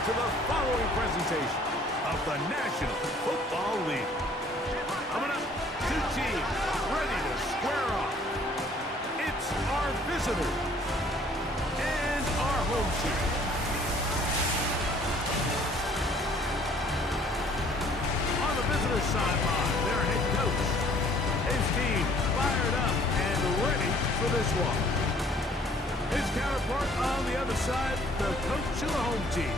to the following presentation of the National Football League. Coming up, two teams ready to square off. It's our visitors and our home team. On the visitors' sideline, their head coach. His team fired up and ready for this one. His counterpart on the other side, the coach of the home team.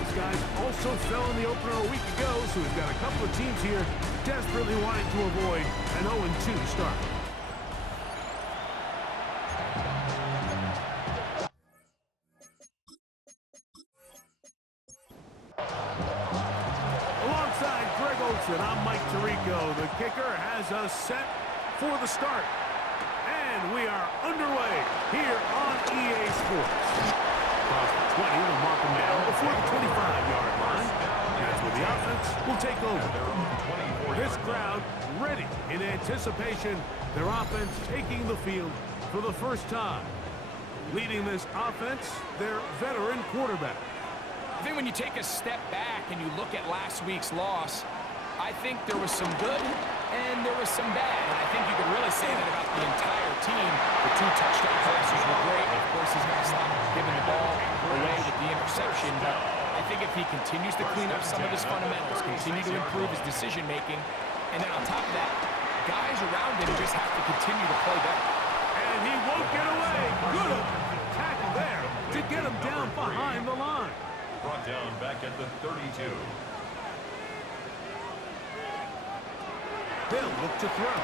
These guys also fell in the opener a week ago, so we've got a couple of teams here desperately wanting to avoid an 0-2 start. Alongside Greg Olsen, I'm Mike Tirico. The kicker has us set for the start. And we are underway here on EA Sports. Across the 20, we'll mark them down before the 25-yard line. That's where the offense will take over. This crowd ready in anticipation. Their offense taking the field for the first time. Leading this offense, their veteran quarterback. I think when you take a step back and you look at last week's loss, I think there was some good and there was some bad. And I think you could really say that about the entire team. The two touchdown passes were great. Of course, he's going to stop giving the ball away with the interception. But I think if he continues to clean up some of his fundamentals, continue to improve his decision-making, and then on top of that, guys around him just have to continue to play better. And he won't get away. Good tackle there to get him down behind the line. Brought down back at the 32. They'll look to throw.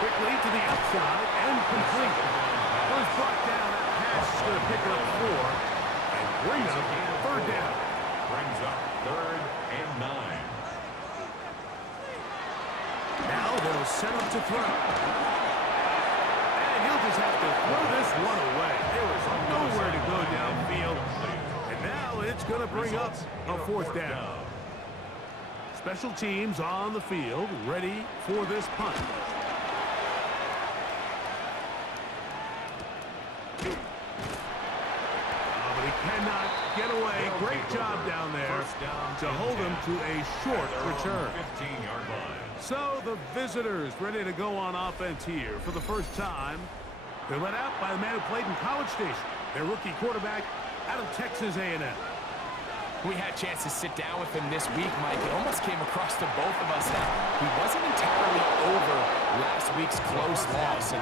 Quickly to the outside and complete. Was brought down. That pass is going to pick up 4 and brings up third down. Brings up 3rd and 9. Now they'll set up to throw. And he'll just have to throw this one away. There was nowhere to go downfield. And now it's going to bring up a 4th down. Special teams on the field, ready for this punt. But he cannot get away. Great job down there to hold him to a short return. 15-yard line. So the visitors ready to go on offense here for the first time. They're led out by the man who played in College Station, their rookie quarterback out of Texas A&M. We had a chance to sit down with him this week, Mike. It almost came across to both of us that he wasn't entirely over last week's close loss. And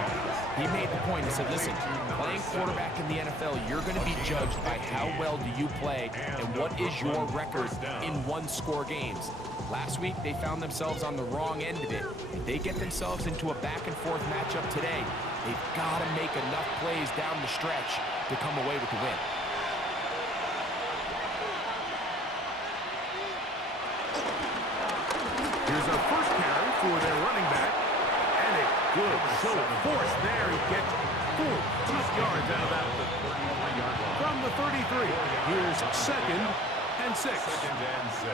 he made the point. He said, listen, playing quarterback in the NFL, you're going to be judged by how well do you play and what is your record in one-score games. Last week, they found themselves on the wrong end of it. If they get themselves into a back-and-forth matchup today, they've got to make enough plays down the stretch to come away with the win. Here's a first carry for their running back. And a good show of force there. He gets 4 yards out of that. From the 33, here's 2nd and 6. 2nd and 6.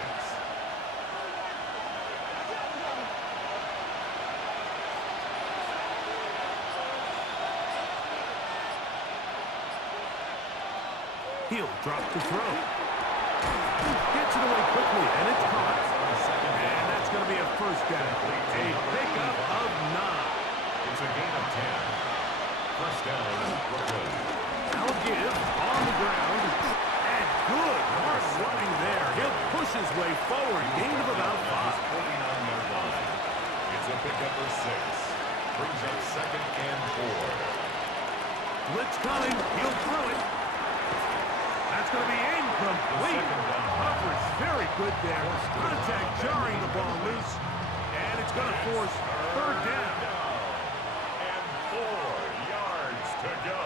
He'll drop to throw. Gets it away quickly, and it's caught. And that's going to be a first down. A pickup of 9. It's a gain of 10. First down, Brooklyn. Now give on the ground. And good hard running there. He'll push his way forward. Gain of about 5. 49-yard line. It's a pickup of 6. Brings up 2nd and 4. Blitz coming. He'll throw it. That's going to be incomplete. Coverage very good there. Contact jarring the ball loose. And it's going to force 3rd down. And 4 yards to go.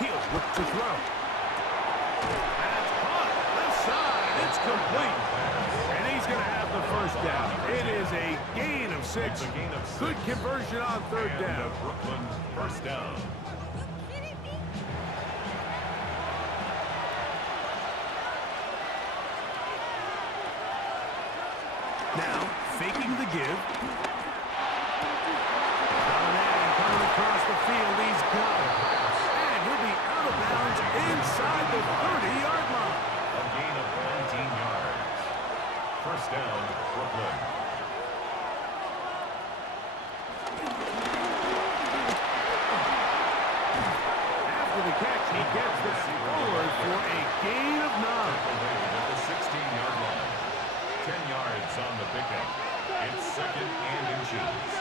He'll look to throw. That's caught. Left side. It's complete. And he's going to have the first down. It is a gain of 6. It's a gain of 6. Good conversion on 3rd down. Brooklyn first down. Now, faking the give. Got a man coming across the field. He's got it. 30-yard line. A gain of 19 yards. First down, Brooklyn. After the catch, he gets this forward for a gain of 9. At the 16-yard line. 10 yards on the pickup. It's second and inches.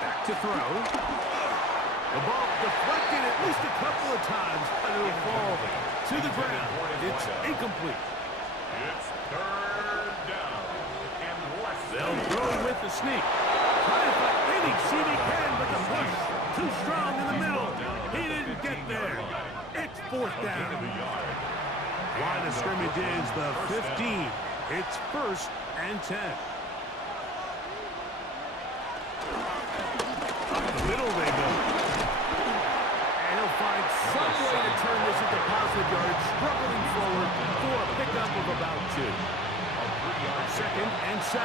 Back to throw. The ball deflected at least a couple of times, but it'll fall to the ground. It's incomplete. It's third down. And less They'll throw with the sneak. Trying to find any seam he can, but the push too strong in the middle. He didn't get there. It's fourth down. Line of scrimmage is the 15. It's first and 10. Up the middle they go. And he'll find some way to turn this into positive yards, struggling forward for a pickup of about 2. Second and 7.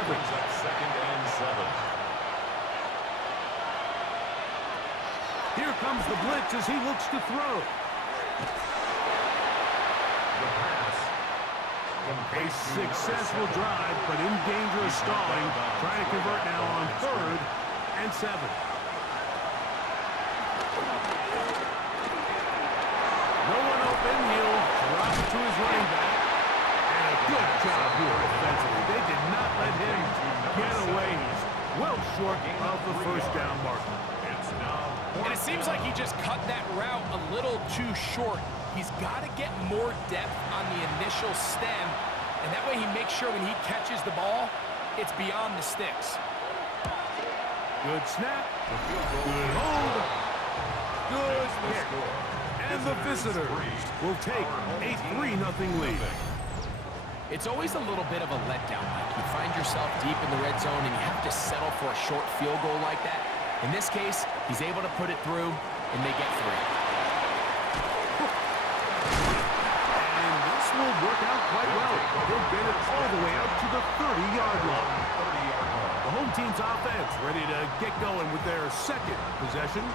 Second and 7. Here comes the blitz as he looks to throw. A successful drive, but in danger of stalling. Trying to convert now on third and 7. No one open. He'll drop it to his running back. And a good job here defensively. They did not let him get away. He's well short of the first down marker. And it seems like he just cut that route a little too short. He's got to get more depth on the initial stem, and that way he makes sure when he catches the ball, it's beyond the sticks. Good snap. Good hold. Good kick. And the visitors will take a 3-0 lead. It's always a little bit of a letdown, Mike. You find yourself deep in the red zone, and you have to settle for a short field goal like that. In this case, he's able to put it through, and they get 3. Will work out quite well. They'll get it all the way out to the 30-yard line. The home team's offense ready to get going with their second possession.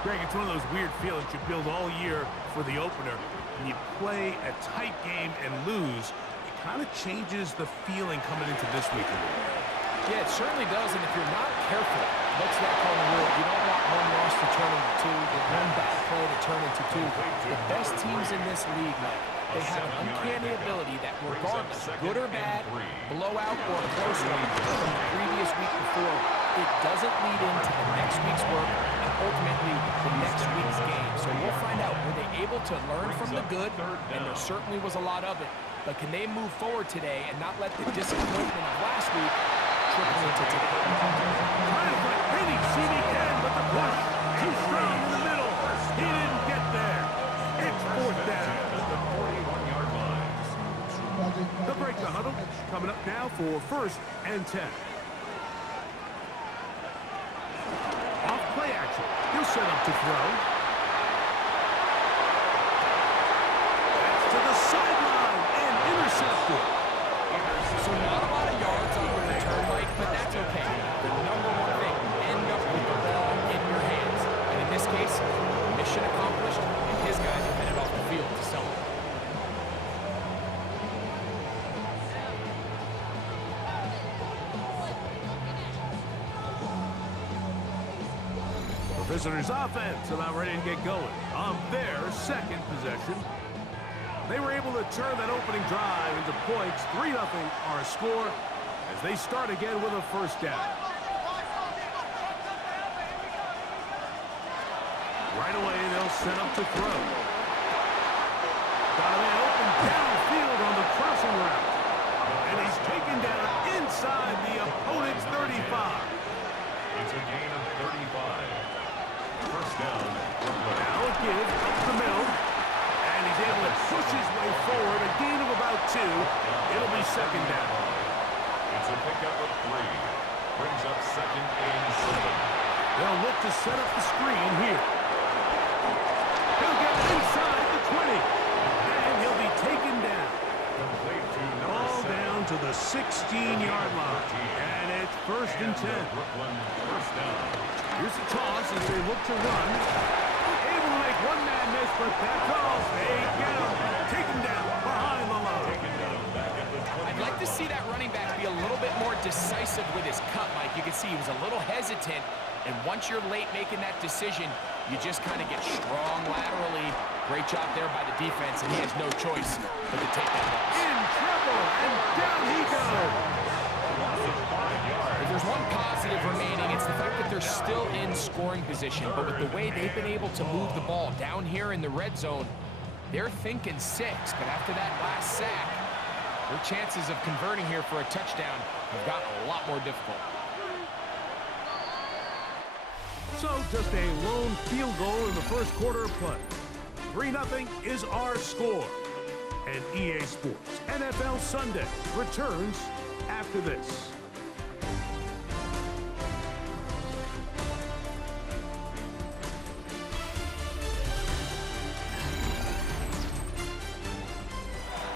Greg, it's one of those weird feelings you build all year for the opener. When you play a tight game and lose, it kind of changes the feeling coming into this week. Yeah, it certainly does, and if you're not careful, what's that called in the rule? You don't want one loss to turn into 2, one bad play to turn into 2. The best teams in this league, Mike, they have an uncanny ability that regardless, good or bad, blowout or a close one from the previous week before, it doesn't lead into the next week's work and ultimately the next week's game. So we'll find out, were they able to learn from the good, and there certainly was a lot of it, but can they move forward today and not let the disappointment of last week trickle into today? Trying to find any seam he can, but the push too strong in the middle. He didn't get there. It's fourth down. The break the huddle coming up now for first and 10. Off play action. He'll set up to throw. That's to the sideline and intercepted. So not a lot of yards on the return, Mike, but that's okay. The number one thing, end up with the ball in your hands. And in this case, mission accomplished, and his guys are headed off the field to celebrate. Visitors offense about ready to get going on their second possession. They were able to turn that opening drive into points. 3-0 our score as they start again with a first down. Right away they'll set up to throw. Got a man open downfield on the crossing route. And he's taken down inside the opponent's 35. It's a gain of 35. First down. Now a give up the middle. And he's able to push his way forward. A gain of about 2. It'll be second down. It's a pickup of 3. Brings up second and 7. They'll look to set up the screen here. He'll get inside the 20. And he'll be taken down. Ball down to the 16-yard line. And it's first and 10. Brooklyn first down. Here's the toss as they look to run. but that's all. They get him. Take him down behind the line. I'd like to see that running back be a little bit more decisive with his cut, Mike. You can see he was a little hesitant, and once you're late making that decision, you just kind of get strong laterally. Great job there by the defense, and he has no choice but to take that loss. In trouble, and down he goes. If there's one positive remaining, it's the fact that they're still in scoring position, but with the way they've been able to move the ball down here in the red zone, they're thinking 6, but after that last sack, their chances of converting here for a touchdown have gotten a lot more difficult. So just a lone field goal in the first quarter of play. 3-0 is our score. And EA Sports NFL Sunday returns after this.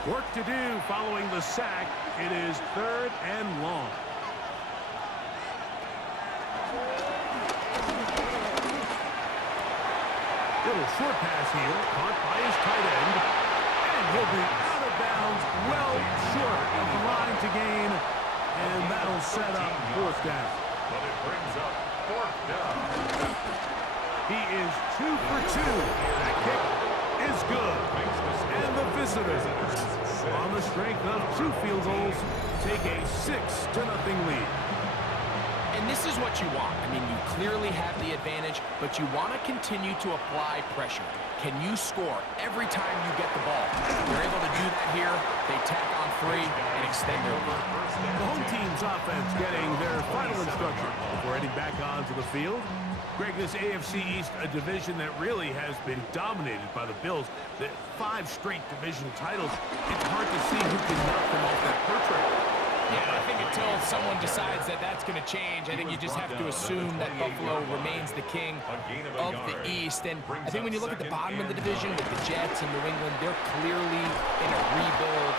Work to do following the sack. It is 3rd and long. Little short pass here, caught by his tight end. And he'll be out of bounds, well short of the line to gain. And that'll set up 4th down. But it brings up 4th down. He is 2 for 2. That kick is good. And the visitors, on the strength of 2 field goals, take a 6-0 lead. And this is what you want. I mean, you clearly have the advantage, but you want to continue to apply pressure. Can you score every time you get the ball? They're able to do that here. They tack on 3 and extend their lead. The home team's offense getting their final instruction before heading back onto the field. Greg, this AFC East, a division that really has been dominated by the Bills. The 5 straight division titles. It's hard to see who can knock them off that perch right now. Yeah, I think until someone decides that that's going to change, I think you just have to assume that Buffalo remains the king of the East. And I think when you look at the bottom of the division with the Jets and New England, they're clearly in a rebuild.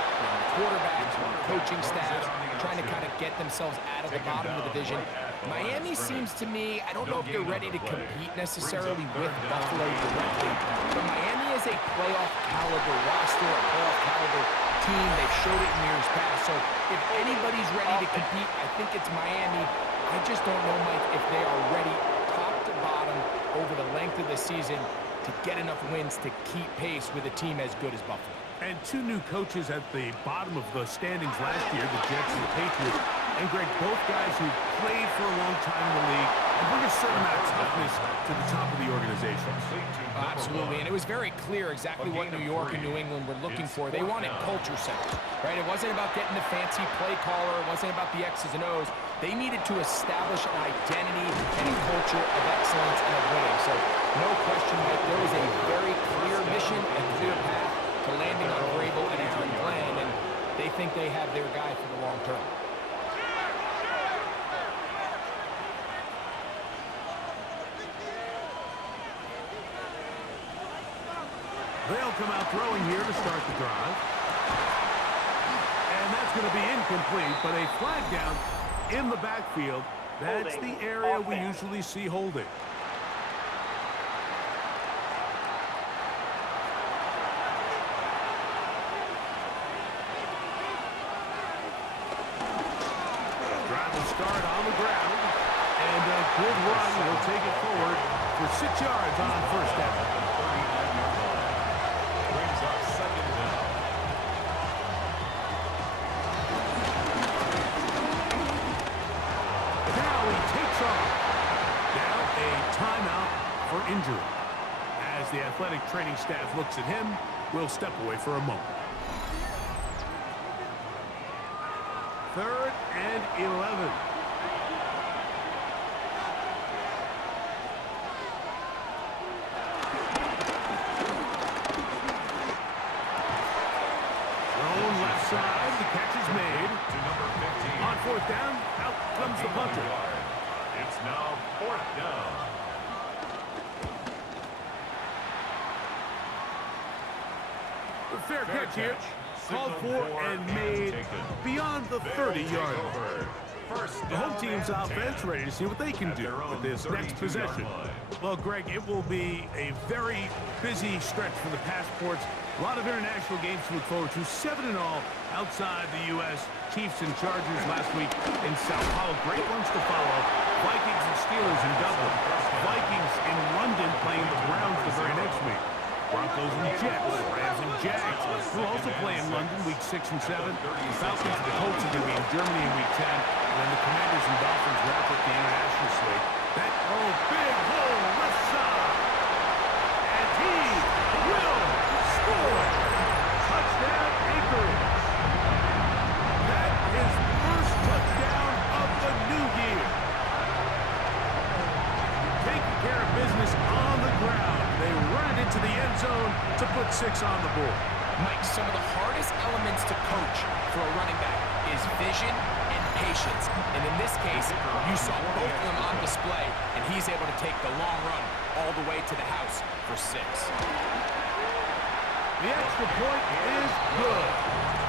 Quarterbacks, coaching staff, trying to kind of get themselves out of the bottom of the division. Miami seems to me, I don't know if they're ready to compete necessarily with Buffalo directly, but Miami is a playoff caliber roster, a playoff caliber team. They've showed it in years past. So if anybody's ready to compete, I think it's Miami. I just don't know, Mike, if they are ready top to bottom over the length of the season to get enough wins to keep pace with a team as good as Buffalo. And 2 new coaches at the bottom of the standings last year, the Jets and the Patriots. And, Greg, both guys who played for a long time in the league and bring a certain amount of toughness to the top of the organization. Absolutely, and it was very clear exactly what New York and New England were looking for. They wanted culture centers, right? It wasn't about getting the fancy play caller. It wasn't about the X's and O's. They needed to establish an identity and a culture of excellence and of winning. So, no question, Mike, there was a very clear mission and clear path to landing on Vrabel and Aaron Glenn, and they think they have their guy for the long term. They'll come out throwing here to start the drive. And that's going to be incomplete, but a flag down in the backfield. That's the area we usually see holding. Drive will start on the ground. And a good run will take it forward for 6 yards on 1st down. For injury. As the athletic training staff looks at him, we'll step away for a moment. 3rd and 11. Thrown left side, the catch is made. On 4th down, out comes the punter. It's now 4th down. Fair catch here, called for and made beyond the 30-yard line. The home team's offense, ready to see what they can do with this next possession. Well, Greg, it will be a very busy stretch for the passports. A lot of international games to look forward to. 7-0 outside the U.S. Chiefs and Chargers last week in Sao Paulo. Great ones to follow. Vikings and Steelers in Dublin. Vikings in London playing the Browns the very next week. Broncos and Jets, Rams and Jags will also play in London week 6 and 7. The Falcons and the Colts are going to be in Germany in week 10. And then the Commanders and Dolphins wrap up the international slate. That big hole left side. And he will score. Touchdown Anchorage. That is first touchdown of the new year. Taking care of business on the ground. They run it into the end zone to put 6 on the board. Mike, some of the hardest elements to coach for a running back is vision and patience. And in this case, you saw both of them on display, and he's able to take the long run all the way to the house for 6. The extra point is good.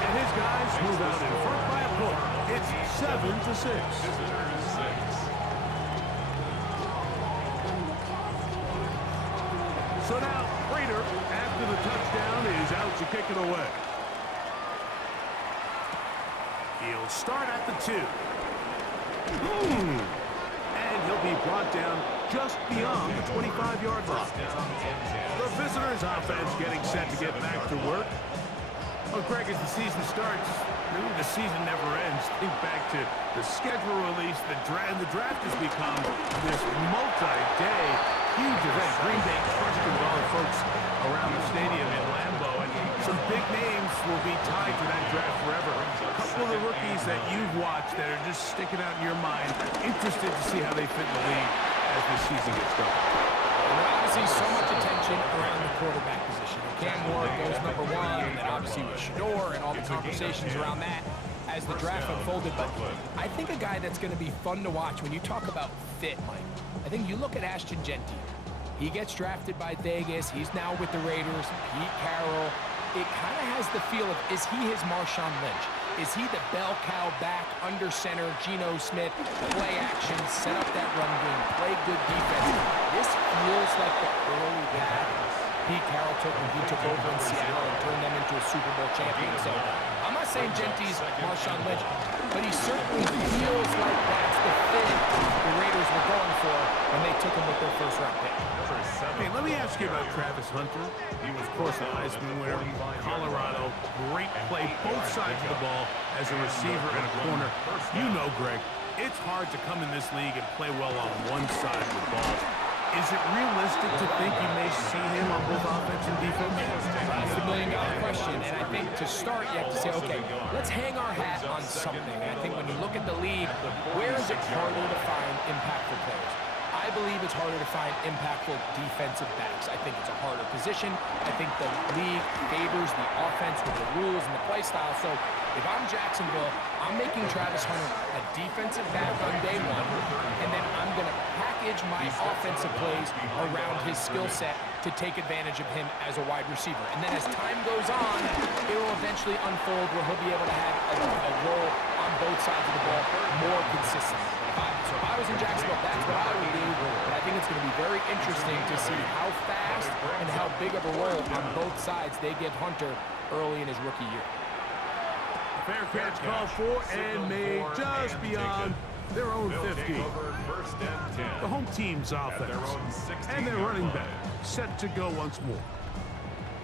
And his guys move out in front by a point. It's 7-6. So now, Prater, after the touchdown, is out to kick it away. He'll start at the 2. And he'll be brought down just beyond the 25-yard line. The visitors' offense getting set to get back to work. Well, Greg, as the season starts, really the season never ends. Think back to the schedule release, the draft has become this multi-day huge event. Green Bay crushed it with all the folks around the stadium in Lambeau, and some big names will be tied to that draft forever. A couple of the rookies that you've watched that are just sticking out in your mind, interested to see how they fit in the league as the season gets going. Obviously, so much attention around the quarterback position. Cam Ward goes number 1, and then obviously with Shador and all the conversations around that as the draft unfolded. But I think a guy that's going to be fun to watch when you talk about fit, Mike, I think you look at Ashton Genty. He gets drafted by Vegas. He's now with the Raiders. Pete Carroll. It kind of has the feel of, is he his Marshawn Lynch? Is he the bell cow back, under center, Geno Smith, play action, set up that run game, play good defense? This feels like the early path Pete Carroll took when he took over in Seattle and turned them into a Super Bowl champion. So I'm not saying Genty's Marshawn Lynch, but he certainly feels like that's the fit the Raiders were going for when they took him with their first-round pick. Hey, let me ask you about Travis Hunter. He was, of course, a Heisman winner. Colorado, great play, both sides of the ball as a receiver and a corner. You know, Greg, it's hard to come in this league and play well on one side of the ball. Is it realistic to think you may see him on both offense and defense? That's the million-dollar question, and I think to start, you have to say, okay, let's hang our hat on something. And I think when you look at the league, where is it harder to find impactful players? I believe it's harder to find impactful defensive backs. I think it's a harder position. I think the league favors the offense with the rules and the play style. So if I'm Jacksonville, I'm making Travis Hunter a defensive back on day 1, and then I'm going to package my offensive plays around his skill set to take advantage of him as a wide receiver. And then as time goes on, it will eventually unfold where he'll be able to have a role on both sides of the ball more consistently. So if I was in Jacksonville, that's what I would do. But I think it's going to be very interesting to see how fast and how big of a role on both sides they give Hunter early in his rookie year. Fair catch called for and made just beyond their own 50. The home team's offense and their running back set to go once more.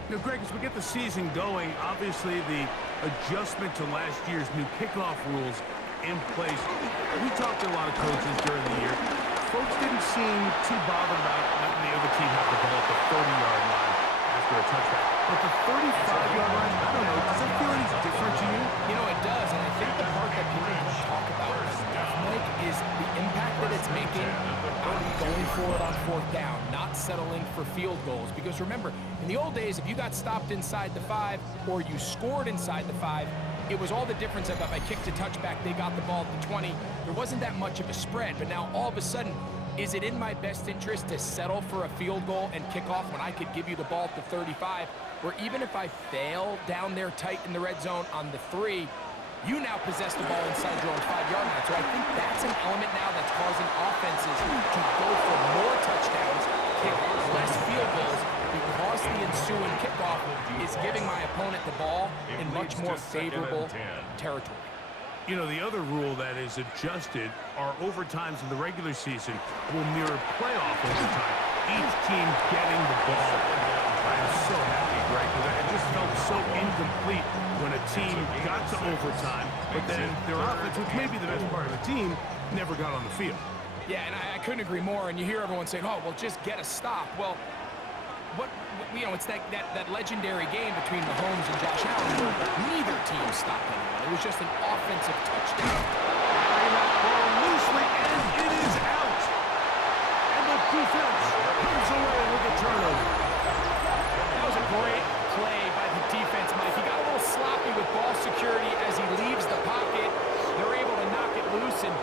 You know, Greg, as we get the season going, obviously the adjustment to last year's new kickoff rules in place. We talked to a lot of coaches during the year. Folks didn't seem too bothered about letting the other team have the ball at the 30-yard line after a touchdown. But the 35-yard line, I don't know, does that feel any different to you? You know, it does, and I think the part that people don't talk about enough, Mike, is the impact that it's making on going for it on 4th down, not settling for field goals. Because remember, in the old days, if you got stopped inside the 5 or you scored inside the 5, it was all the difference of if I kicked a touchback, they got the ball at the 20. There wasn't that much of a spread, but now all of a sudden, is it in my best interest to settle for a field goal and kick off when I could give you the ball at the 35, where even if I fail down there tight in the red zone on the 3, You now possess the ball inside your own 5-yard line. So I think that's an element now that's causing offenses to go for more touchdowns, kick less field goals, because the ensuing kickoff is giving my opponent the ball in much more favorable territory. You know, the other rule that is adjusted are overtimes in the regular season will mirror playoff overtime, each team getting the ball. I'm so happy, Greg, because it just felt so incomplete when a team got to overtime, but then their offense, which may be the best part of the team, never got on the field. Yeah, and I couldn't agree more, and you hear everyone saying, oh, well, just get a stop. Well, it's that legendary game between Mahomes and Josh Allen where neither team stopped anyone. It was just an offensive touchdown. That ball loosely, and it is out. And the defense comes away with a turnover. That was a great play by the defense, Mike. He got a little sloppy with ball security as he leaves the pocket. They're able to knock it loose and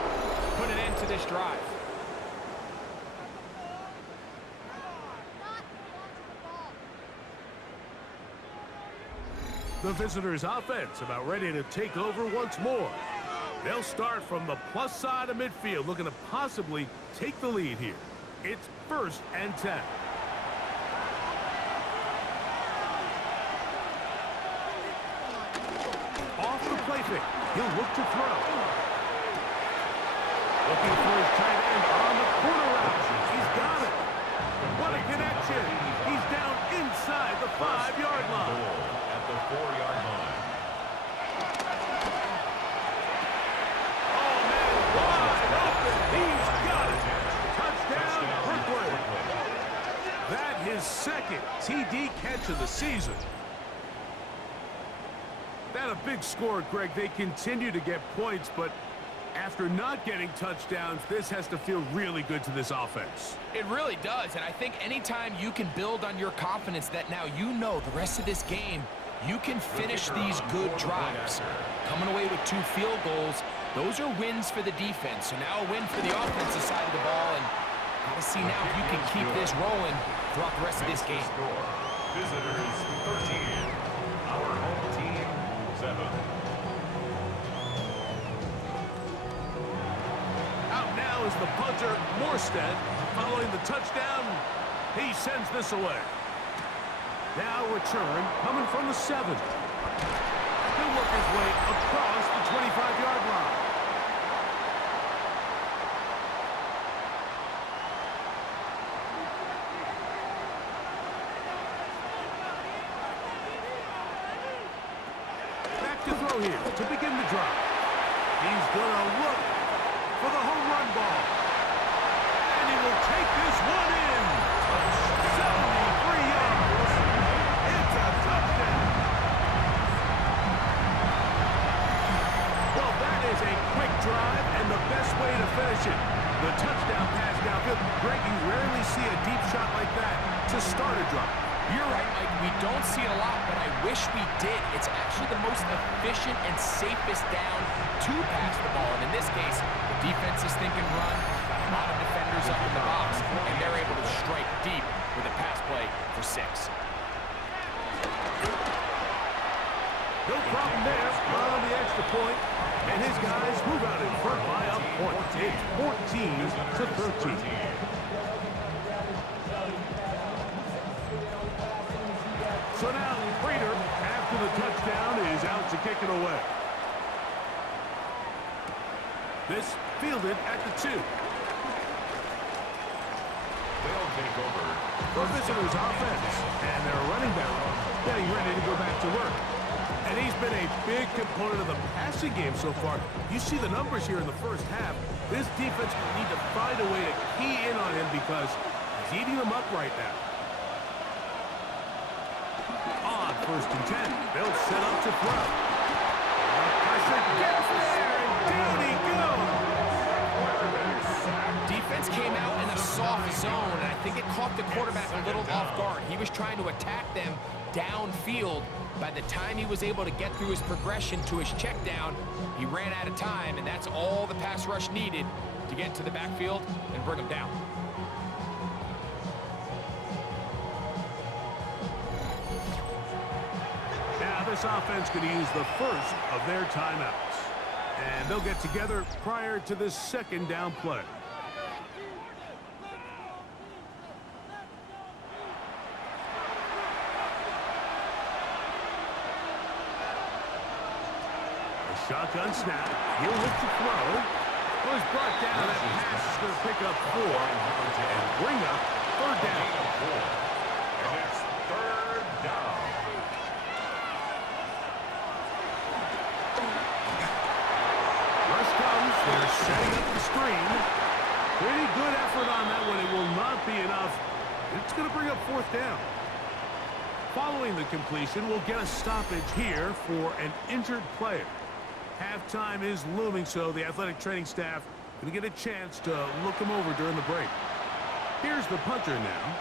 put an end to this drive. The visitors' offense about ready to take over once more. They'll start from the plus side of midfield, looking to possibly take the lead here. It's 1st and 10. Off the play fake. He'll look to throw. Looking for his tight end on the corner route. He's got it. What a connection. He's down inside the 5-yard line. At the 4-yard line. Oh, man, wide open. He's got it. Touchdown, Brooklyn. That his second TD catch of the season. That a big score, Greg. They continue to get points, but after not getting touchdowns, this has to feel really good to this offense. It really does, and I think anytime you can build on your confidence that now you know the rest of this game, you can finish these good drives. Coming away with 2 field goals, those are wins for the defense. So now a win for the offensive side of the ball, and got to see now if you can keep this rolling throughout the rest of this game. Visitors 13. Our home team 7. Out now is the punter, Morstead. Following the touchdown, he sends this away. Now return, coming from the 7. He'll work his way across the 25-yard line. Back to throw here to begin the drive. He's going to look for the home run ball. And he will take this one in. 73 yards. It's a touchdown. Well, that is a quick drive and the best way to finish it. The touchdown pass downfield. Greg, you rarely see a deep shot like that to start a drive. You're right, Mike. We don't see it a lot, but I wish we did. It's actually the most efficient and safest down to pass the ball. And in this case, the defense is thinking run, got a lot of defenders up in the box, and they're able to strike deep with a pass play for 6. No problem there on the extra point. And his guys move out in front by a point. It's 14-13. So now, Prater, after the touchdown, is out to kick it away. This fielded at the 2. They'll take over. The visitors' offense, and their running back getting ready to go back to work. And he's been a big component of the passing game so far. You see the numbers here in the first half. This defense will need to find a way to key in on him because he's eating them up right now. On 1st and 10, they'll set up to throw. Pressure gets there, and down he goes. Defense came out in a soft zone, and I think it caught the quarterback a little off guard. He was trying to attack them downfield. By the time he was able to get through his progression to his check down, he ran out of time, and that's all the pass rush needed to get to the backfield and bring him down. Now this offense going to use the first of their timeouts. And they'll get together prior to this second down play. Shotgun snap. He'll look to throw. Well, he's brought down. That pass is going to pick up 4 and bring up third down. And it's third down. Rush comes. They're setting up the screen. Pretty good effort on that one. It will not be enough. It's going to bring up fourth down. Following the completion, we'll get a stoppage here for an injured player. Halftime is looming, so the athletic training staff going to get a chance to look him over during the break. Here's the punter now,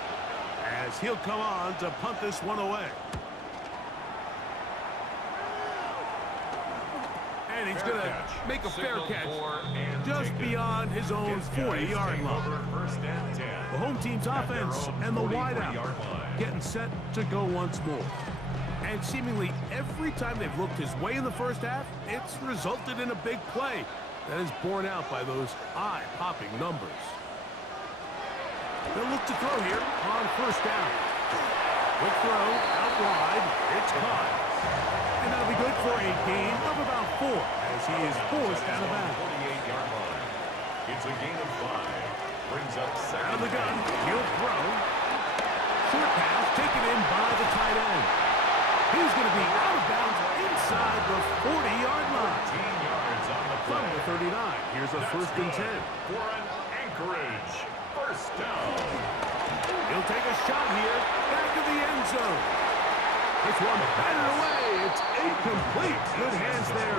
as he'll come on to punt this one away. And he's going to make a fair catch just beyond his own 40-yard line. The home team's offense and the wideout getting set to go once more. And seemingly every time they've looked his way in the first half, it's resulted in a big play that is borne out by those eye-popping numbers. They'll look to throw here on first down. Quick throw, out wide, it's caught. And that'll be good for a gain of about 4 as he is forced out of bounds. 48-yard line. It's a gain of 5. Brings up second. Out of the gun, he'll throw. Short pass taken in by the tight end. He's going to be out of bounds inside the 40-yard line. 15 yards on the play. From the 39, here's a first and 10. For an Anchorage first down. He'll take a shot here, back of the end zone. This one batted away. It's incomplete. Good hands there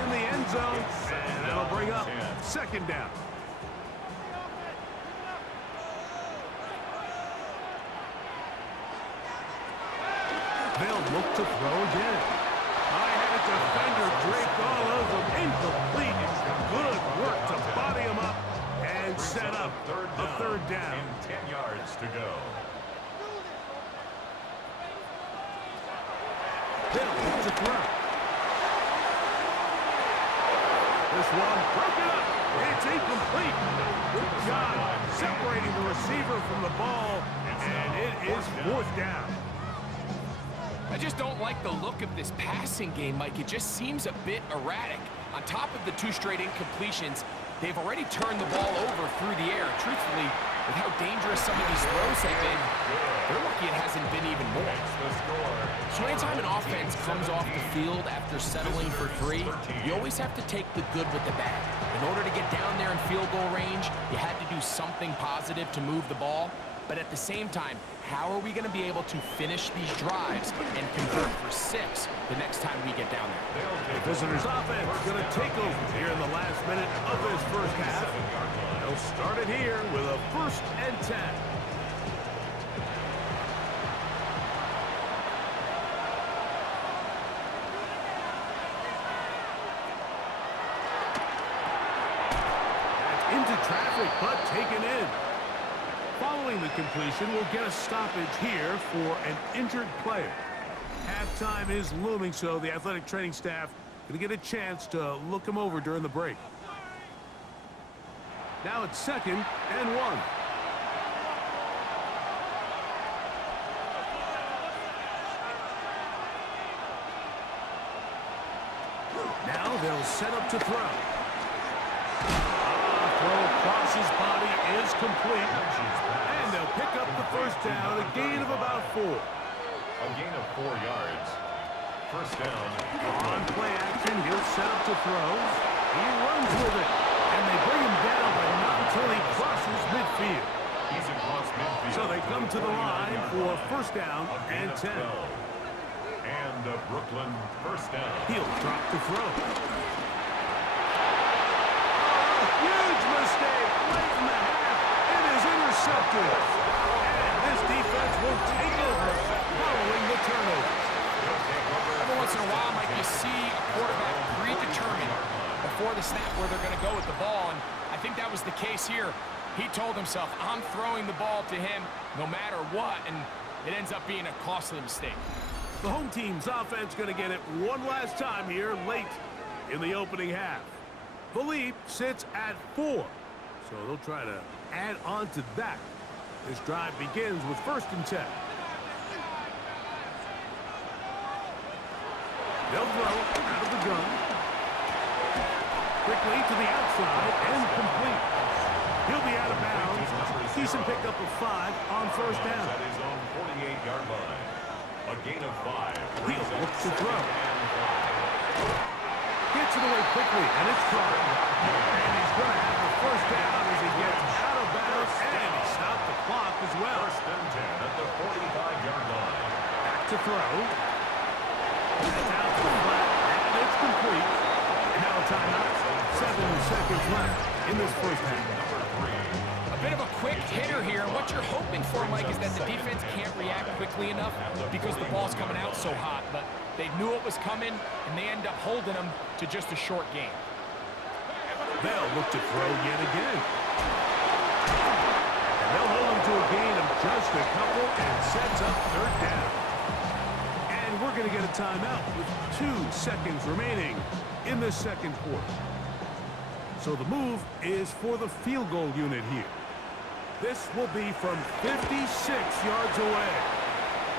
in the end zone, and that'll bring up second down. They'll look to throw again. High-headed defender draped all over him. Incomplete. Good work to body him up and set up a third down. And 10 yards to go. They'll look to throw. This one broken up. It's incomplete. Good job separating the receiver from the ball, and it is fourth down. I just don't like the look of this passing game, Mike. It just seems a bit erratic. On top of the 2 straight incompletions, they've already turned the ball over through the air. Truthfully, with how dangerous some of these throws have been, they're lucky it hasn't been even more. So anytime an offense comes off the field after settling for 3, you always have to take the good with the bad. In order to get down there in field goal range, you had to do something positive to move the ball. But at the same time, how are we going to be able to finish these drives and convert for 6 the next time we get down there? The visitors' offense is going to take over here in the last minute of this first half. They'll start it here with a first and 10. That's into traffic, but taken in. Following the completion, we'll get a stoppage here for an injured player. Halftime is looming, so the athletic training staff going to get a chance to look him over during the break. Now it's second and 1. Now they'll set up to throw. Throw across his body is complete. And they'll pick up the first down, a gain of about 4. A gain of 4 yards. First down. On play action, he'll set up to throw. He runs with it. And they bring him down, but not until he crosses midfield. He's across midfield. So they come to the line for first down and 10. And Brooklyn first down. He'll drop to throw. Huge mistake late in the half. It is intercepted. And this defense will take over following the turnover. Every once in a while, Mike, you see a quarterback predetermined before the snap where they're going to go with the ball, and I think that was the case here. He told himself, I'm throwing the ball to him no matter what, and it ends up being a costly mistake. The home team's offense going to get it one last time here late in the opening half. The lead sits at 4, so they'll try to add on to that. This drive begins with 1st and 10. They'll throw out of the gun. Quickly to the outside and complete. He'll be out of bounds. Decent pickup of 5 on 1st down. At his own 48-yard line. A gain of 5. He'll look to throw. Gets it away quickly, and it's caught. And he's going to have the 1st down as he gets out of bounds, and he stopped the clock as well. 1st and 10 at the 45-yard line. Back to throw. It's out to the flat, and it's complete. And now a timeout. 7 seconds left in this 1st half. A bit of a quick hitter here, and what you're hoping for, Mike, is that the defense can't react quickly enough because the ball's coming out so hot, but they knew it was coming, and they end up holding them to just a short game. They'll look to throw yet again. And they'll hold him to a gain of just a couple and sets up 3rd down. And we're going to get a timeout with 2 seconds remaining in the 2nd quarter. So the move is for the field goal unit here. This will be from 56 yards away.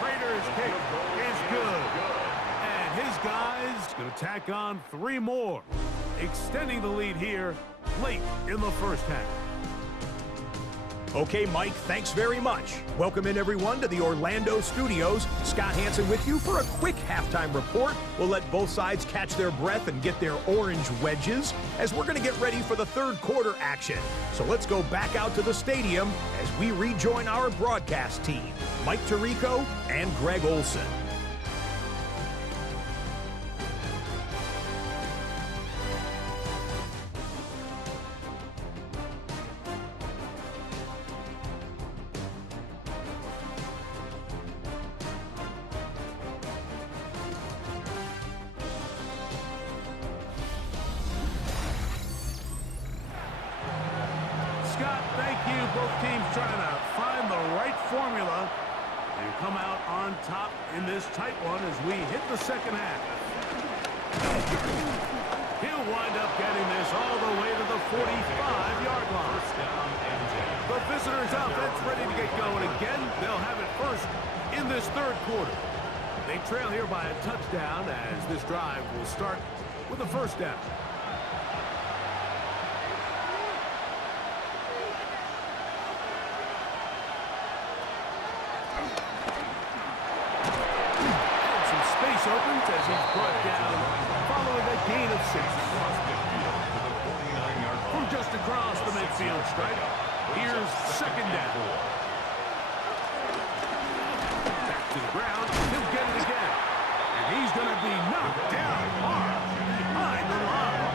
Raiders' kick is good. And his guys going to tack on 3 more, extending the lead here late in the 1st half. Okay, Mike, thanks very much. Welcome in, everyone, to the Orlando studios. Scott Hansen with you for a quick halftime report. We'll let both sides catch their breath and get their orange wedges as we're going to get ready for the 3rd quarter action. So let's go back out to the stadium as we rejoin our broadcast team, Mike Tirico and Greg Olson. Scott, thank you. Both teams trying to find the right formula and come out on top in this tight one as we hit the 2nd half. He'll wind up getting this all the way to the 45-yard line. The visitors' offense ready to get going again. They'll have it first in this 3rd quarter. They trail here by a touchdown as this drive will start with a 1st down. Opens as he's brought down following a gain of 6. From just across the midfield stripe, here's 2nd down. Back to the ground, he'll get it again. And he's going to be knocked down hard behind the line.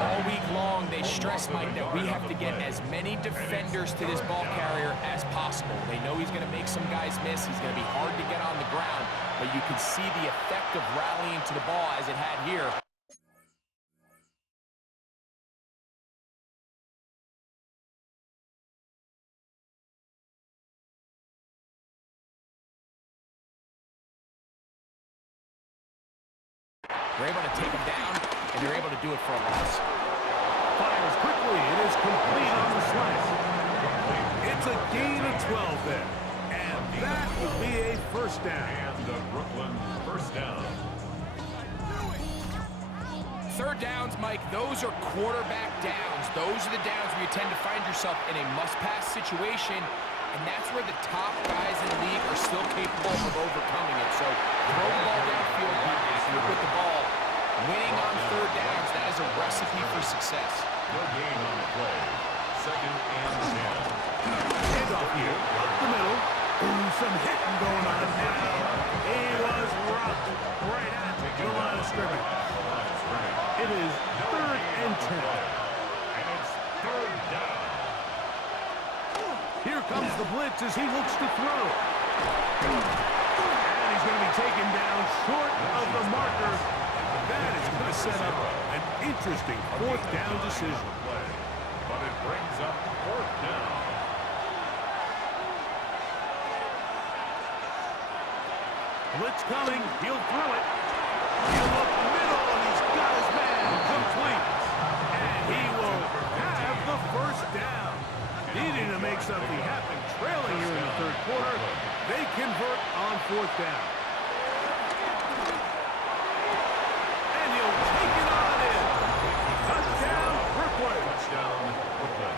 All week long, they stress, Mike, that we have to get as many defenders to this ball carrier as possible. They know he's going to make some guys miss. He's going to be hard to get on the ground. But you can see the effect of rallying to the ball as it had here. They're able to take him down, and they're able to do it for a loss. Fires quickly. It is complete on the slice. It's a gain of 12 there. And that will be a 1st down. And the Brooklyn 1st down. 3rd downs, Mike, those are quarterback downs. Those are the downs where you tend to find yourself in a must-pass situation, and that's where the top guys in the league are still capable of overcoming it. So throw the ball downfield, be accurate with the ball. Winning on 3rd downs, that is a recipe for success. No gain on the play. 2nd and 10. Handoff here, up the middle. Ooh, some hitting going on now. He was rocked right at the line of scrimmage. It is 3rd and 10. And it's 3rd down. Here comes the blitz as he looks to throw. And he's going to be taken down short of the marker. That is going to set up an interesting 4th down decision. But it brings up 4th down. Blitz coming. He'll throw it. He'll look middle, and he's got his man complete. And he will have the first down. Needing to make something happen. Trailing here in the third quarter. They convert on fourth down. And he'll take it on in. Touchdown, Brooklyn. Touchdown, Brooklyn.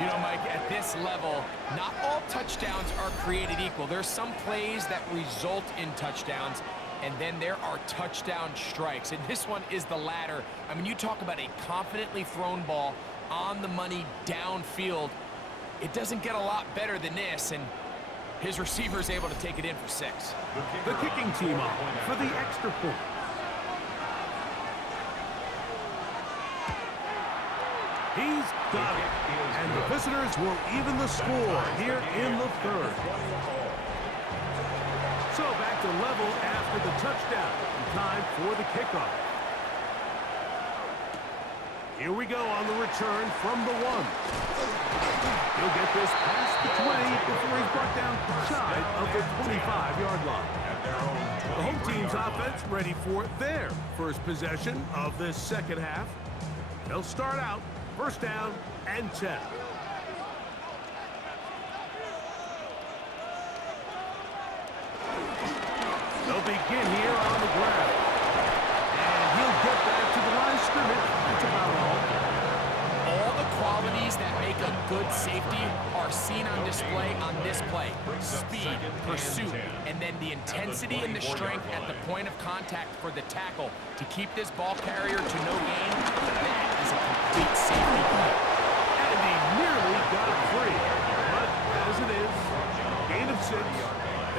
You know, Mike, at this level, not all touchdowns are created equal. There's some plays that result in touchdowns, and then there are touchdown strikes. And this one is the latter. I mean, you talk about a confidently thrown ball on the money downfield. It doesn't get a lot better than this, and his receiver is able to take it in for 6. The kicking team on for the extra point. He's got it. And the visitors will even the score here in the third. So back to level after the touchdown. Time for the kickoff. Here we go on the return from the 1. He'll get this past the 20 before he's brought down shy of the 25-yard line. The home team's offense ready for their first possession of this second half. They'll start out first down and 10. They'll begin here on the ground. And he'll get back to the line of scrimmage. That's about all. All the qualities that make a good safety are seen on display on this play. Speed, pursuit, and then the intensity and the strength at the point of contact for the tackle to keep this ball carrier to no gain. That is a complete safety play. And he nearly got it free. But as it is, gain of 6.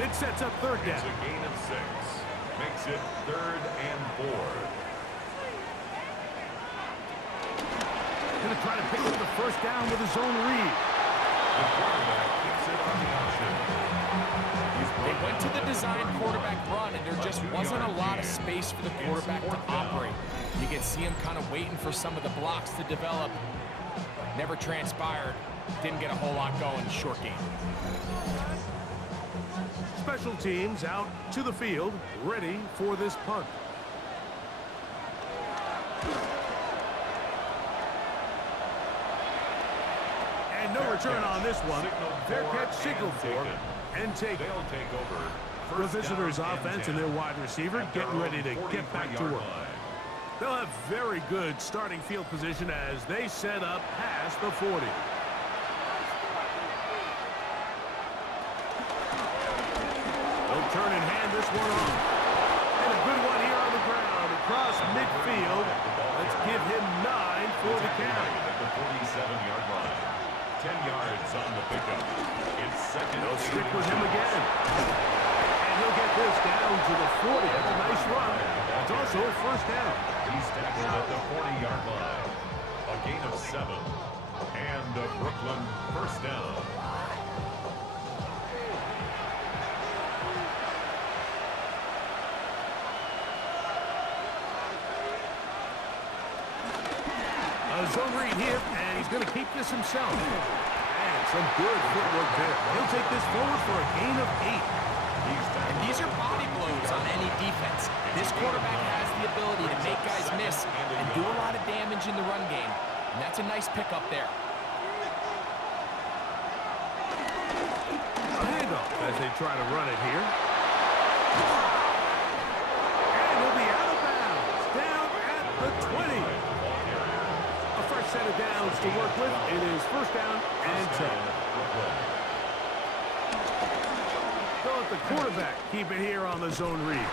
It sets up third down. It's a gain of 6. Makes it 3rd and 4. Going to try to pick up the first down with his own read. The quarterback keeps it on the option. They went to the design quarterback run, and there just wasn't a lot of space for the quarterback to operate. You can see him kind of waiting for some of the blocks to develop. Never transpired. Didn't get a whole lot going. Short game. Special teams out to the field, ready for this punt. And no return on this one. Fair catch signaled for and taken. They'll take over. The visitors' offense and their wide receiver getting ready to get back to work. They'll have very good starting field position as they set up past the 40. They'll turn and hand this one off. And a good one here on the ground across midfield. Let's give him 9 for the carry. At the 47-yard line. 10 yards on the pickup. It's second. They'll stick with him again. And he'll get this down to the 40. That's a nice run. It's also a first down. He's tackled at the 40-yard line. A gain of 7. And the Brooklyn first down. Zone read here, and he's going to keep this himself. And some good footwork there. He'll take this forward for a gain of 8. And these are body blows on any defense. This quarterback has the ability to make guys miss and do a lot of damage in the run game. And that's a nice pickup there. A handoff as they try to run it here. And he'll be out of bounds. Down at the 20. Set of downs to work with. It is first down and 10. They'll let the quarterback keep it here on the zone read.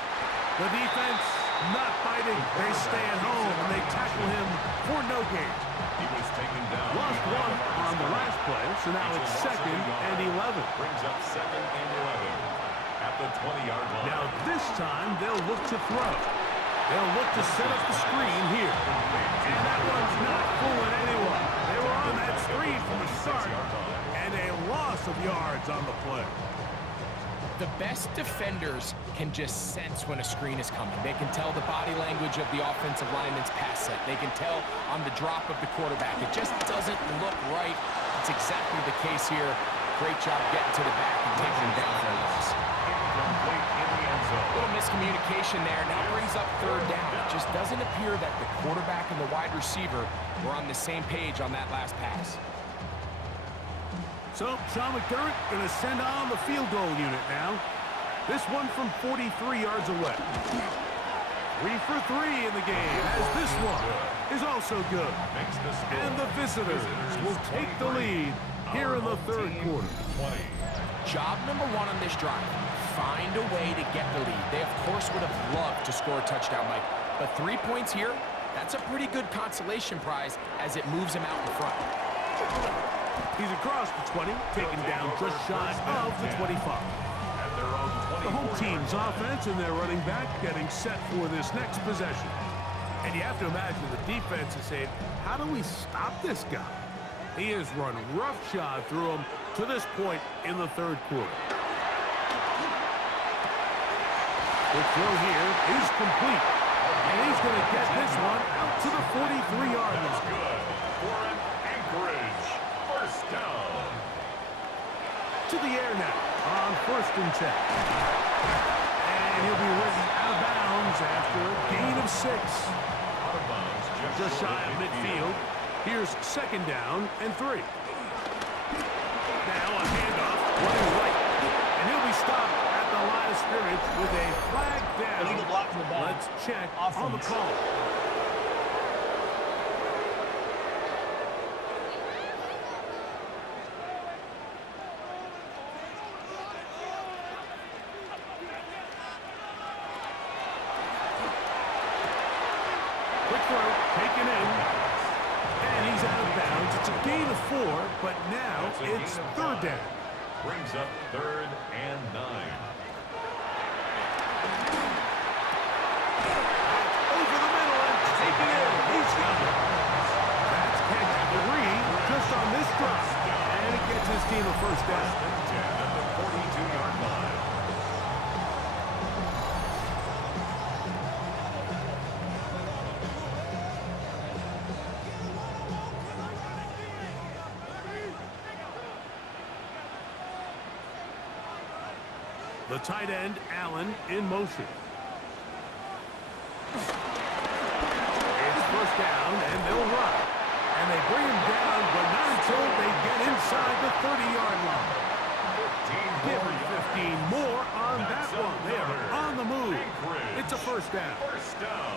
The defense not biting. They stay at home and they tackle him for no gain. He was taken down. Lost one on the last play, so now it's second and 11. Brings up second and 11 at the 20-yard line. Now this time they'll look to throw. They'll look to set up the screen here. And that one's not fooling anyone. They were on that screen from the start. And a loss of yards on the play. The best defenders can just sense when a screen is coming. They can tell the body language of the offensive lineman's pass set. They can tell on the drop of the quarterback. It just doesn't look right. It's exactly the case here. Great job getting to the back and taking him down for a loss. incomplete in the end zone. A little miscommunication there. Now brings up third down. It just doesn't appear that the quarterback and the wide receiver were on the same page on that last pass. So, Sean McDermott going to send on the field goal unit now. This one from 43 yards away. 3 for 3 in the game, as this one is also good. And the visitors will take the lead here in the third quarter. Job number one on this drive, find a way to get the lead. They, of course, would have loved to score a touchdown, Mike. But 3 points here, that's a pretty good consolation prize as it moves him out in front. He's across the 20, taken down just shy of the 25. The home team's offense and their running back getting set for this next possession. And you have to imagine the defense is saying, how do we stop this guy? He has run roughshod through him to this point in the third quarter. The throw here is complete. And he's going to get this one out to the 43-yard line. Good for an Anchorage first down. To the air now on 1st and 10. And he'll be written out of bounds after a gain of 6. Out of bounds, Just shy of midfield. Here's 2nd down and 3. Now a handoff running right. And he'll be stopped at the line of scrimmage with a flag down. Let's check on the call. Quick throw, taken in. And he's out of bounds. It's a gain of 4, but now it's 3rd down. Brings up 3rd and 9. Over the middle and taken in. He's got it. That's catch 3 just on this drive. And it gets his team a first down. 10 at the 42-yard line. The tight end, Allen, in motion. It's first down, and they'll run. And they bring him down, but not until they get inside the 30-yard line. Give him 15 more on that one. They are on the move. It's a first down. First down.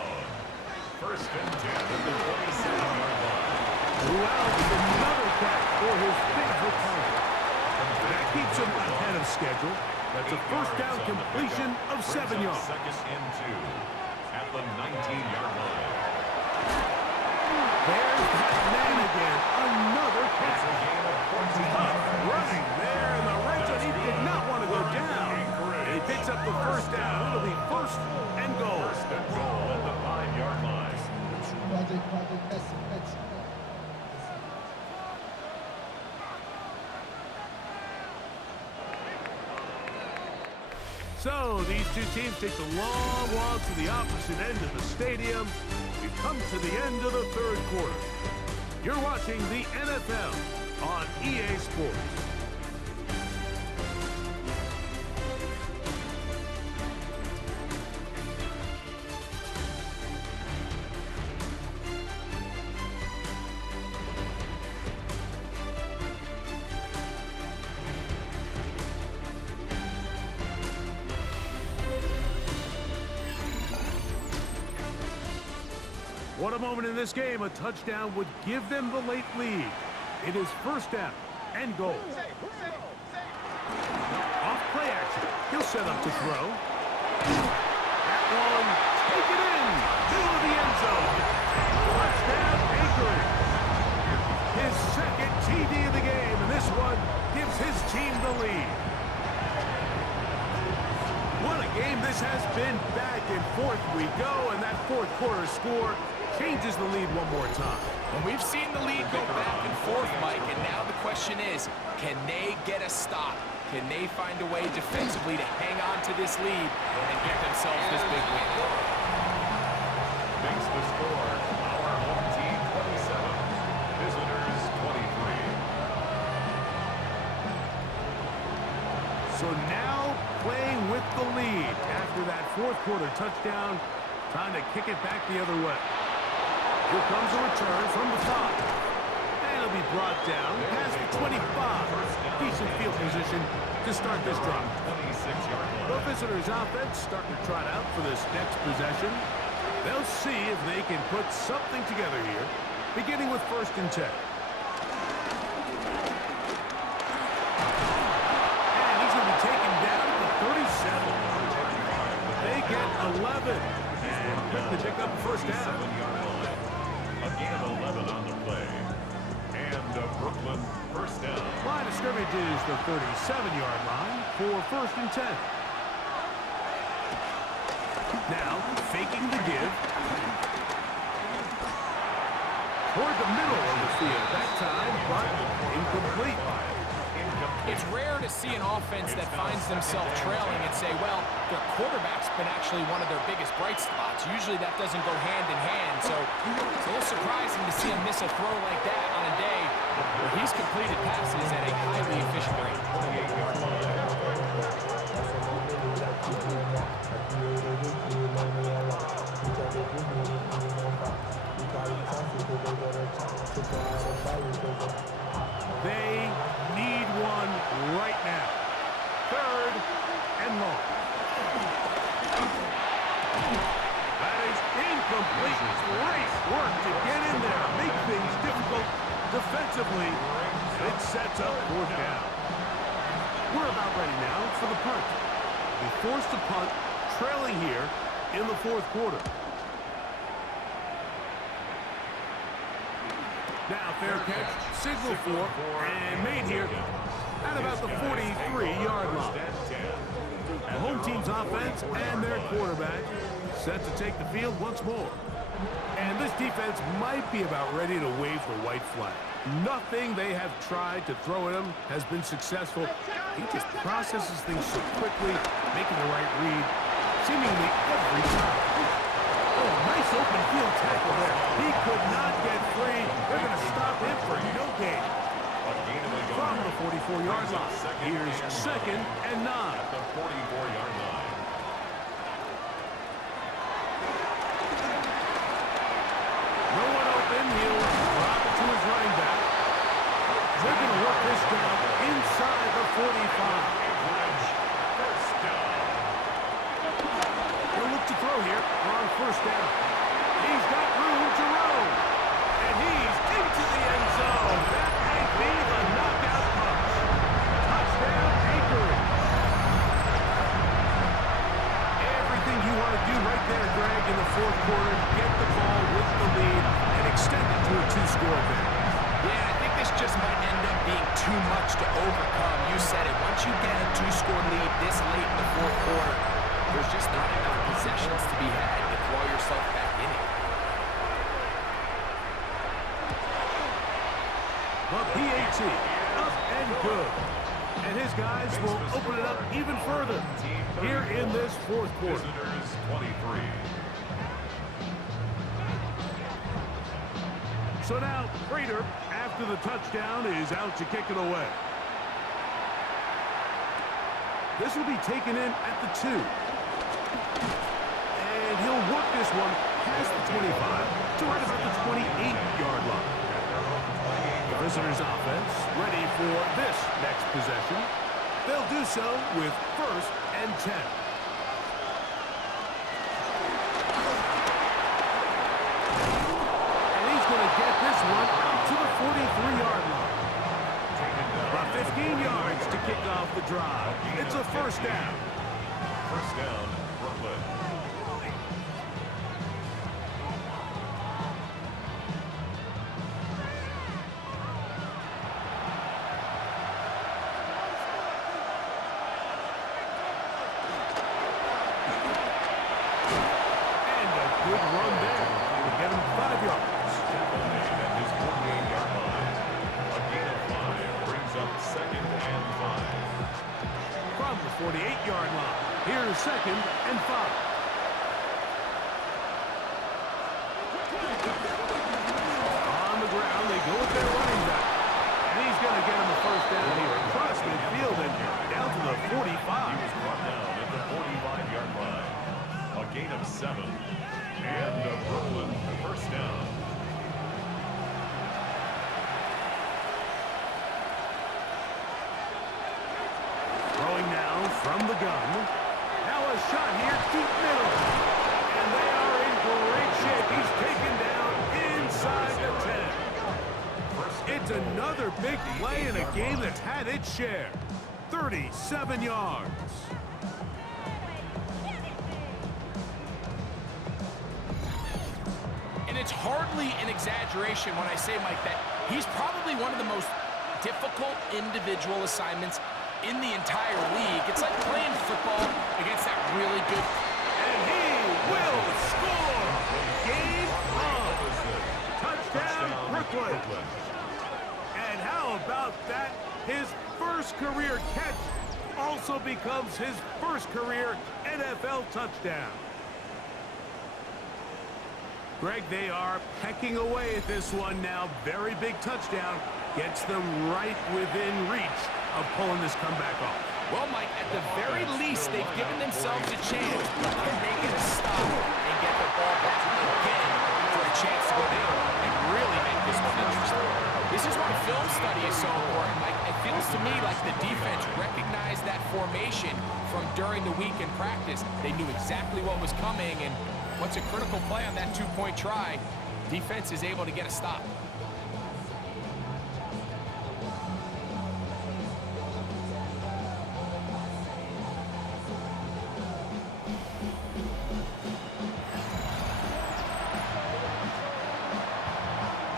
1st and 10 at the 27-yard line. Wells, another catch for his favorite target. That keeps him ahead of schedule. That's a first down completion of 7 yards. 2nd and 2 at the 19-yard line. There's that man again. Another catch. It's a gain of 14. Tough running there in the red zone. He did not want to go down. He picks up the first down. It'll be 1st and goal. 1st and goal at the 5-yard line. So these two teams take the long walk to the opposite end of the stadium. We've come to the end of the third quarter. You're watching the NFL on EA Sports. What a moment in this game. A touchdown would give them the late lead. It is first down and goal. Off play action. He'll set up to throw. That one taken in to the end zone. Touchdown Anchorage. His 2nd TD of the game, and this one gives his team the lead. What a game this has been. Back and forth we go, and that 4th quarter score changes the lead one more time. And we've seen the lead go back and forth, Mike, and now the question is, can they get a stop? Can they find a way defensively to hang on to this lead and get themselves this big win? Makes the score our home team 27, visitors 23. So now playing with the lead after that fourth quarter touchdown. Time to kick it back the other way. Here comes a return from the 5. And it'll be brought down past the 25. Decent field position to start this drive. The visitors' offense starting to trot out for this next possession. They'll see if they can put something together here, beginning with 1st and 10. And he's going to be taken down at the 37. They get 11. And quickly pick up the 1st down. Again, 11 on the play. And Brooklyn 1st down. Line of scrimmage is the 37-yard line for 1st and 10. Now, faking the give. Toward the middle of the field that time, but incomplete. It's rare to see an offense that finds themselves trailing and say, well, their quarterback's been actually one of their biggest bright spots. Usually that doesn't go hand in hand, so it's a little surprising to see him miss a throw like that on a day where he's completed passes at a highly efficient rate. They need one right now. 3rd and long. That is incomplete. Great work to get in there, make things difficult defensively. It sets up 4th down. We're about ready now for the punt. We forced to punt, trailing here in the 4th quarter. Now fair catch, signal for, and made here at about the 43-yard line. The home team's offense and their quarterback set to take the field once more. And this defense might be about ready to wave the white flag. Nothing they have tried to throw at him has been successful. He just processes things so quickly, making the right read, seemingly every time. Oh, nice open field tackle there. He could not get free. They're going to stop him for no gain. From the 44-yard line, here's 2nd and 9. At the 44-yard line. No one open. He'll drop it to his running back. They're going to work this down inside the 45. He'll look to throw here on 1st down. He's got room to roam. And he's into the end zone. That may be the knockout punch. Touchdown, Anchorage. Everything you want to do right there, Greg, in the 4th quarter. Get the ball with the lead and extend it to a 2-score advantage. Yeah, I think this just might end up being too much to overcome. You said it. Once you get a 2-score lead this late in the 4th quarter, there's just not enough possessions to be had to throw yourself back in it. The PAT, up and good. And his guys will open it up even further here in this 4th quarter. Visitors 23. So now, Prater, after the touchdown, is out to kick it away. This will be taken in at the 2. And he'll work this one past the 25 to right about the 28-yard line. The visitors' offense ready for this next possession. They'll do so with 1st and 10. And he's going to get this one out to the 43-yard line. About 15 yards to kick off the drive. It's a 1st down. 1st down, Brooklyn. And a good run there to get him 5 yards. At his 48-yard line. A gain of 5 brings up 2nd and 5. From the 48-yard line, here's 2nd and 5. On the ground, they go with their running back. And he's going to get him a 1st down here across midfield and down to the 45. Brought down from the gun. Now a shot here, deep middle. And they are in great shape. He's taken down inside the 10. It's another big play in a game that's had its share. 37 yards. And it's hardly an exaggeration when I say, Mike, that he's probably one of the most difficult individual assignments in the entire league. It's like playing football against that really good. And he will score. Game on. Touchdown, Brooklyn. And how about that? His first career catch also becomes his first career NFL touchdown. Greg, they are pecking away at this one now. Very big touchdown. Gets them right within reach of pulling this comeback off. Well, Mike, at the very least, they've given themselves a chance to make it a stop and get the ball back again for a chance to go down and really make this one interesting. This is why film study is so important, Mike. It feels to me like the defense recognized that formation from during the week in practice. They knew exactly what was coming, and what's a critical play on that two-point try, defense is able to get a stop.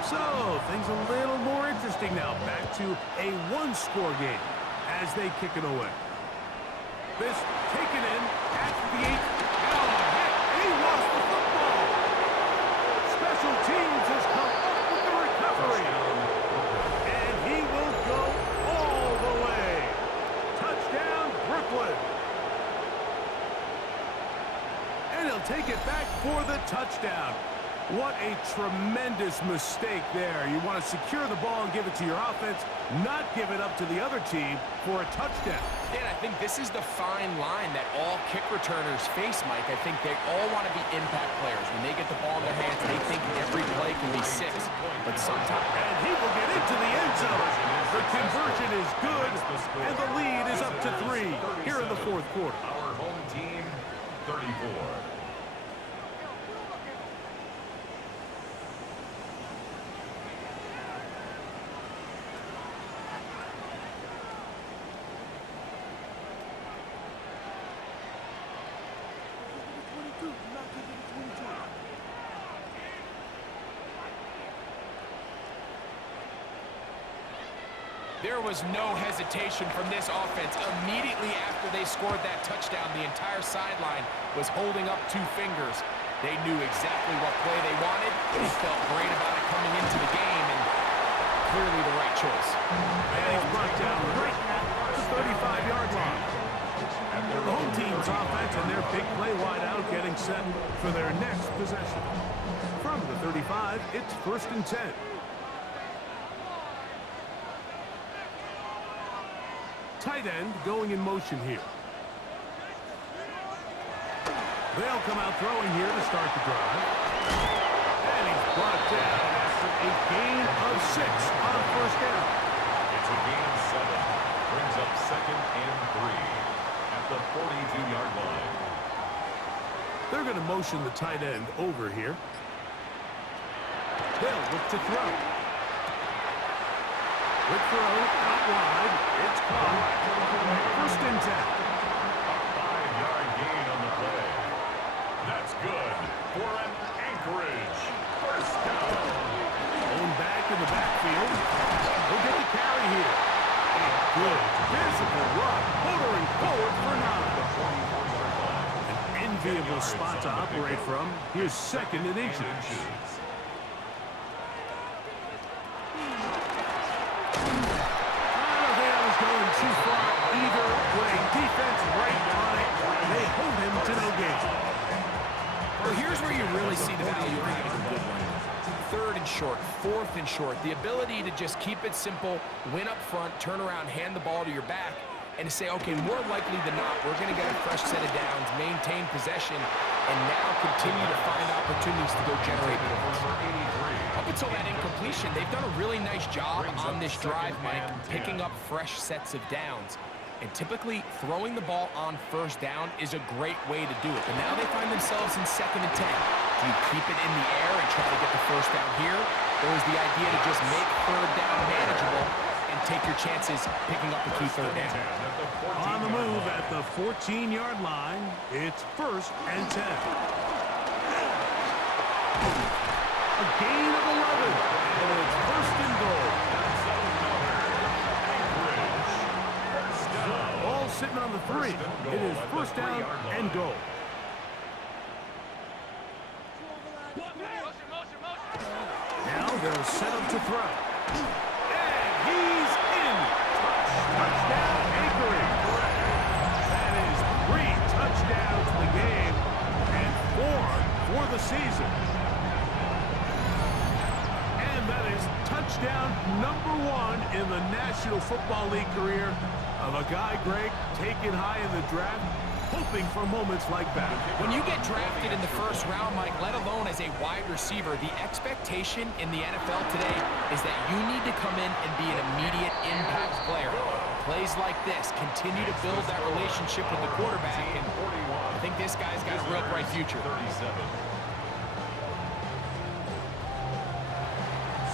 So, things a little more interesting now. Back to a one-score game as they kick it away. This taken in at the 8. Now a hit. He lost the football. Special teams has come up with the recovery. And he will go all the way. Touchdown, Brooklyn. And he'll take it back for the touchdown. What a tremendous mistake there. You want to secure the ball and give it to your offense, not give it up to the other team for a touchdown. And I think this is the fine line that all kick returners face, Mike. I think they all want to be impact players. When they get the ball in their hands, they think every play can be 6. But sometimes... And he will get into the end zone. The conversion is good, and the lead is up to 3 here in the fourth quarter. Our home team, 34. There was no hesitation from this offense. Immediately after they scored that touchdown, the entire sideline was holding up 2 fingers. They knew exactly what play they wanted. They felt great about it coming into the game, and clearly the right choice. And he's brought down right at the 35-yard line. The home team's offense and their big play wide out getting set for their next possession. From the 35, it's 1st and 10. Tight end going in motion here. They'll come out throwing here to start the drive. And he's brought down after a gain of 6 on 1st down. It's a gain of 7. Brings up 2nd and 3 at the 42-yard line. They're going to motion the tight end over here. They'll look to throw. Quick throw out wide. It's caught. 1st and 10. A 5-yard gain on the play. That's good for an Anchorage 1st down. Going back in the backfield. He'll get the carry here. A good physical run. Motoring forward for 9. An enviable spot to operate from. Here's 2nd and inches. Going too far either way. Defense right on it. They hold him to no gain. Well, here's where you really see the value of having a good one. 3rd and short, 4th and short. The ability to just keep it simple, win up front, turn around, hand the ball to your back, and to say, okay, more likely than not, we're going to get a fresh set of downs, maintain possession, and now continue to find opportunities to go generate points. Up until that incompletion, they've done a really nice job on this drive, Mike, picking up fresh sets of downs. And typically, throwing the ball on first down is a great way to do it. But now they find themselves in 2nd and 10. Do you keep it in the air and try to get the first down here? Or is the idea to just make 3rd down manageable and take your chances picking up the key 3rd down? On the move at the 14-yard line, it's 1st and 10. A gain of 11, and it's 1st and goal. Ball sitting on the 3. It is 1st down and goal. Now they'll set up to throw. And he's in. Touchdown, Anchorage. That is 3 touchdowns in the game and 4 for the season. And that is touchdown number 1 in the National Football League career of a guy, Greg, taken high in the draft, hoping for moments like that. When you get drafted in the 1st round, Mike, let alone as a wide receiver, the expectation in the NFL today is that you need to come in and be an immediate impact player. Plays like this continue to build that relationship with the quarterback, and I think this guy's got a real bright future.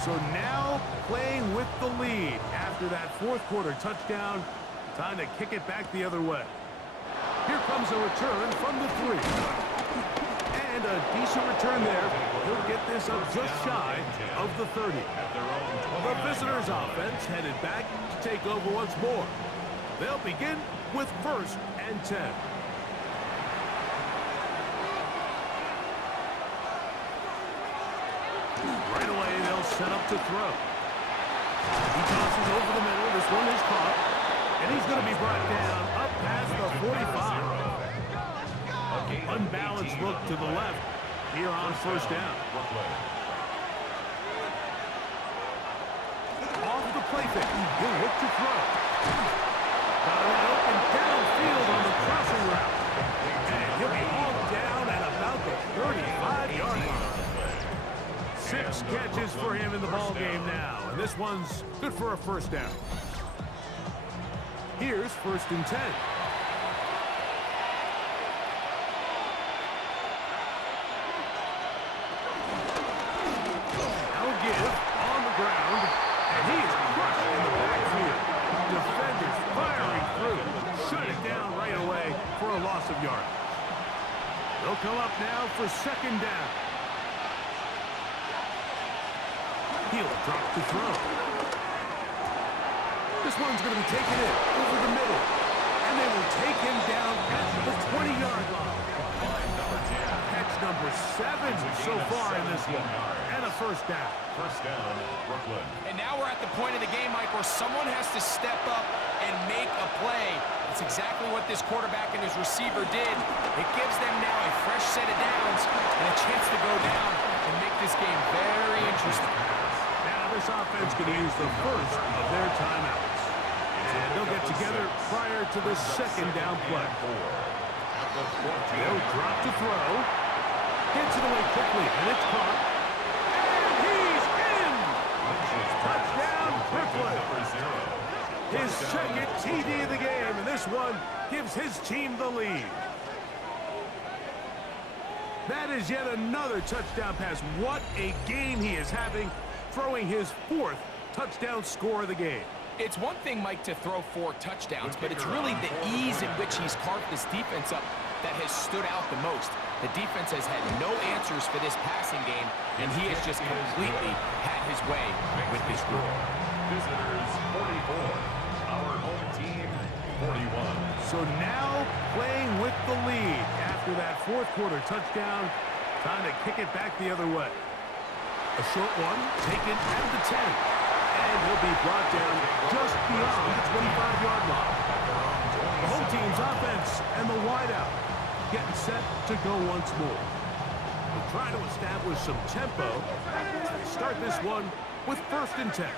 So now playing with the lead after that 4th quarter touchdown, time to kick it back the other way. Here comes a return from the 3. And a decent return there. He'll get this up just shy of the 30. The visitors' offense headed back to take over once more. They'll begin with 1st and 10. Right away, they'll set up to throw. He tosses over the middle. This one is caught. And he's going to be brought down up past the 45. Unbalanced look to the left here on 1st down. Off the play fake. He'll look to throw. Got it open downfield on the crossing route. And he'll be hauled down at about the 35-yard line. 6 catches for him in the ball game now. And this one's good for a 1st down. Here's 1st and 10. Now give on the ground, and he is crushed in the backfield. Defenders firing through. Shut it down right away for a loss of yardage. They'll come up now for 2nd down. He'll drop to throw. This one's going to be taken in over the middle. And they will take him down at the 20-yard line. Catch number 7 so far in this one. And a 1st down. 1st down, Brooklyn. And now we're at the point of the game, Mike, where someone has to step up and make a play. It's exactly what this quarterback and his receiver did. It gives them now a fresh set of downs and a chance to go down and make this game very interesting. Now this offense going to use the first of their timeouts. And they'll get together prior to the 2nd down play. They'll drop to throw. Gets it away quickly, and it's caught. And he's in! Touchdown, Brooklyn. His 2nd TD of the game, and this one gives his team the lead. That is yet another touchdown pass. What a game he is having, throwing his 4th touchdown score of the game. It's one thing, Mike, to throw 4 touchdowns, but it's really the ease in which he's carved this defense up that has stood out the most. The defense has had no answers for this passing game, and he has just completely had his way with this group. Visitors 44, our home team 41. So now playing with the lead after that 4th quarter touchdown, trying to kick it back the other way. A short one taken at the 10. And he'll be brought down just beyond the 25-yard line. The home team's offense and the wideout getting set to go once more. They'll try to establish some tempo as they start this one with 1st and 10.